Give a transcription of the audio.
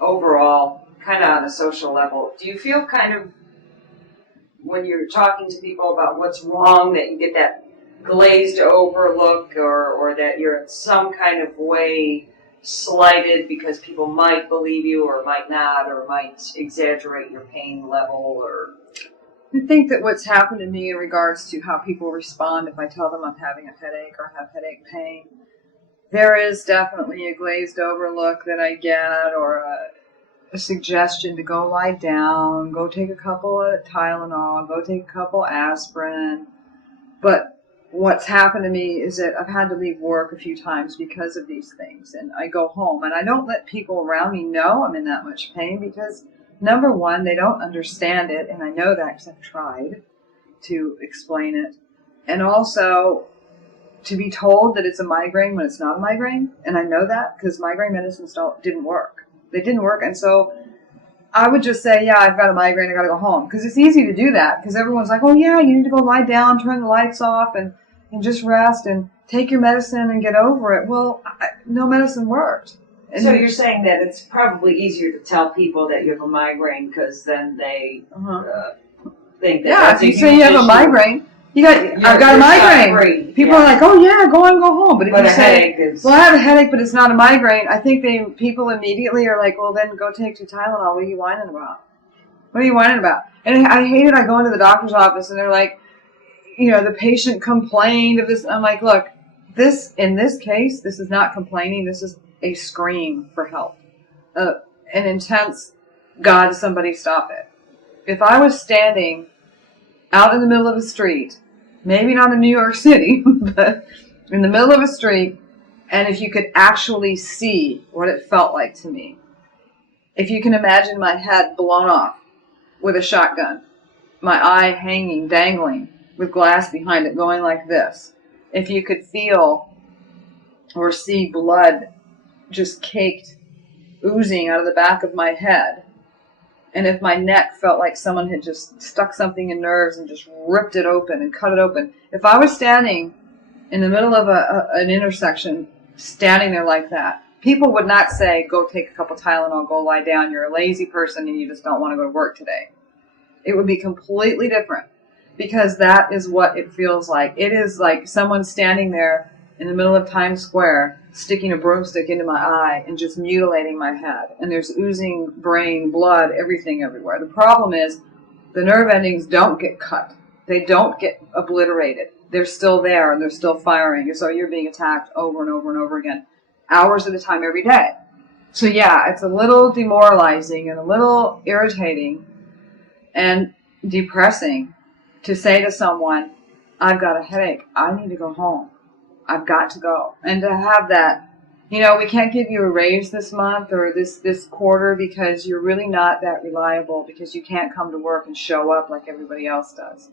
overall, kind of on a social level, do you feel kind of, when you're talking to people about what's wrong, that you get that glazed over look, or that you're in some kind of way slighted because people might believe you or might not, or might exaggerate your pain level? Or I think that what's happened to me in regards to how people respond if I tell them I'm having a headache or have headache pain, there is definitely a glazed over look that I get, or a suggestion to go lie down, go take a couple of Tylenol, go take a couple aspirin. But what's happened to me is that I've had to leave work a few times because of these things. And I go home and I don't let people around me know I'm in that much pain because, number one, they don't understand it. And I know that because I've tried to explain it. And also to be told that it's a migraine when it's not a migraine. And I know that because migraine medicines didn't work. They didn't work. And so I would just say, yeah, I've got a migraine, I got to go home. Because it's easy to do that. Because everyone's like, oh, yeah, you need to go lie down, turn the lights off, and just rest and take your medicine and get over it. Well, no medicine worked. And so you're saying that it's probably easier to tell people that you have a migraine because then they think that that's if you say you have a migraine, I've got a migraine. People are like, oh, yeah, go on, go home. But if you say, well, I have a headache, but it's not a migraine, I think people immediately are like, well, then go take 2 Tylenol. What are you whining about? What are you whining about? And I hate it. I go into the doctor's office and they're like, the patient complained of this. I'm like, look, in this case, this is not complaining. This is a scream for help. An intense, God, somebody stop it. If I was standing out in the middle of a street, maybe not in New York City, but in the middle of a street, and if you could actually see what it felt like to me, if you can imagine my head blown off with a shotgun, my eye hanging, dangling, with glass behind it going like this. If you could feel or see blood just caked, oozing out of the back of my head, and if my neck felt like someone had just stuck something in nerves and just ripped it open and cut it open. If I was standing in the middle of an intersection, standing there like that, people would not say, go take a couple Tylenol, go lie down, you're a lazy person and you just don't want to go to work today. It would be completely different. Because that is what it feels like. It is like someone standing there in the middle of Times Square, sticking a broomstick into my eye and just mutilating my head. And there's oozing brain, blood, everything everywhere. The problem is the nerve endings don't get cut. They don't get obliterated. They're still there and they're still firing. And so you're being attacked over and over and over again, hours at a time every day. So yeah, it's a little demoralizing and a little irritating and depressing to say to someone, I've got a headache. I need to go home. I've got to go. And to have that, we can't give you a raise this month or this quarter because you're really not that reliable, because you can't come to work and show up like everybody else does.